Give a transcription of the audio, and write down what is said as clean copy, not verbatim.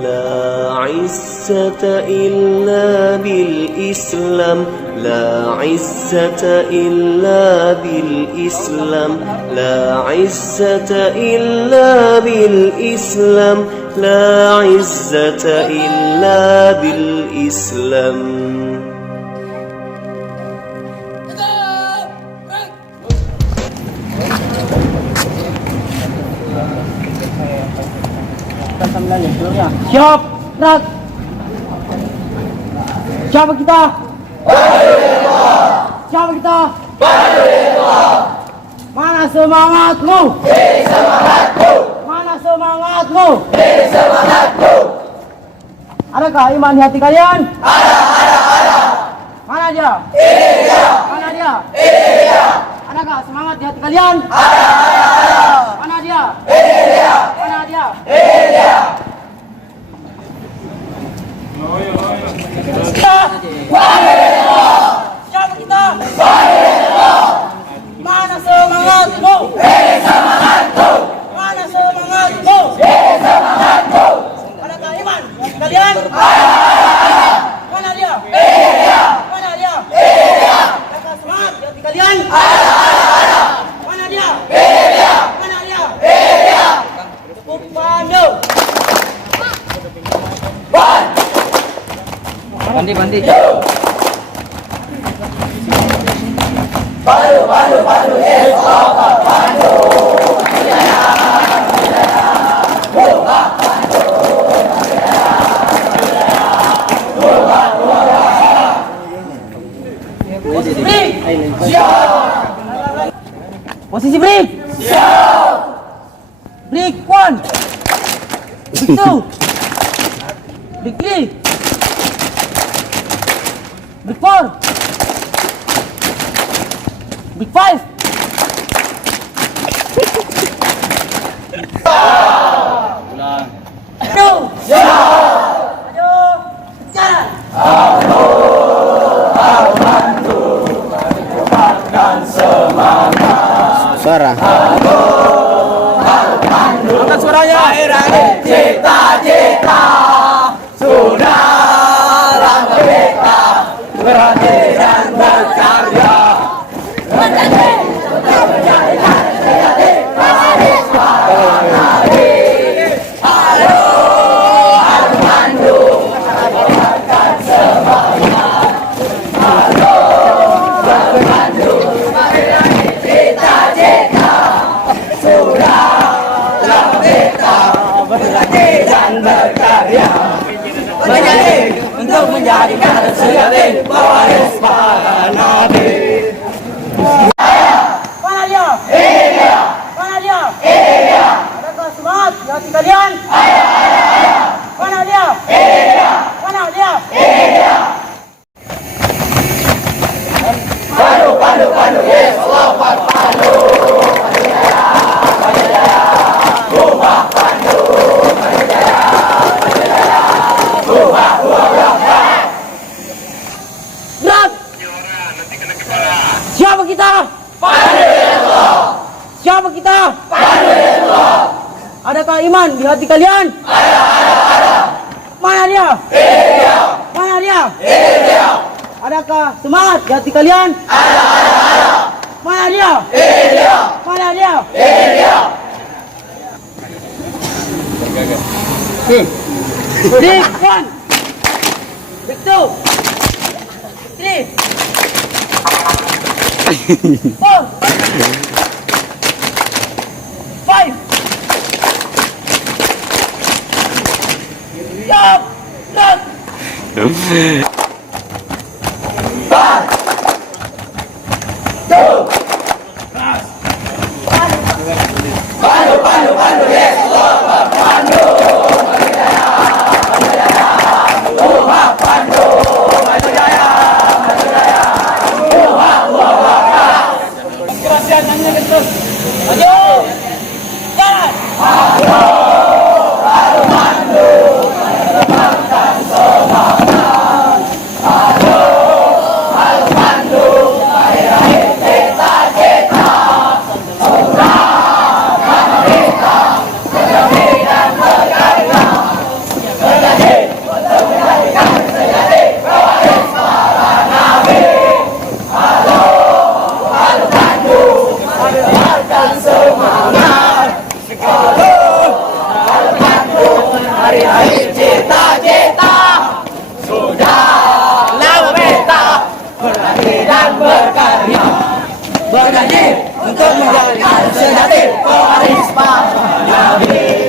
لا عزة إلا بالإسلام لا عزة إلا بالإسلام لا عزة إلا بالإسلام لا عزة إلا بالإسلام. Siap, gerak. Siapa kita? Siapa kita? Mana semangatmu? Semangatku. Mana semangatmu? Semangatku. Adakah iman di hati kalian? Ada. Mana dia? Ini dia. Mana dia? Ini dia. Adakah semangat di hati kalian? Ada. Mana dia? Ini dia. Mana dia? Ini dia. Siapa kita? Mana semangatmu? Semangatku. Mana semangatmu? Semangatku. Adakah iman kalian? Mana dia? Mana dia? Adakah semangat di hati kalian? Mana dia? Mana dia? Cukup pandu. Bandi. Pandu. Yes, pandu. Posisi break. Siap. Posisi break. Siap. Break 1. Break 2. Break 3. Break 4. Break 5. Ulang. Ayo. Ayo. Jalan. Bantu. Kuatkan semangat. Suara. Angkat suaranya. Cita-cita sudah lama kita berhati dan berkarya. Untuk menjadikan sejati pewaris para nabi. Mana dia? Ini dia. Mana dia? Ini dia. Adakah semangat di hati kalian? Ada. Mana dia? Ini dia. Mana dia? Ini dia. Pandu. Yes, Allah pandu. Siapa kita? Siapa kita? Adakah iman di hati kalian? Ada. Mana dia? Mana dia? Adakah semangat di hati kalian? Ada. Mana dia? Mana dia? Break 1. Break 2. 3. 4. 5. Stop. Pandu. Yes, pandu. berlatih dan berkarya, berjanji untuk menjadi sejati pewaris para nabi.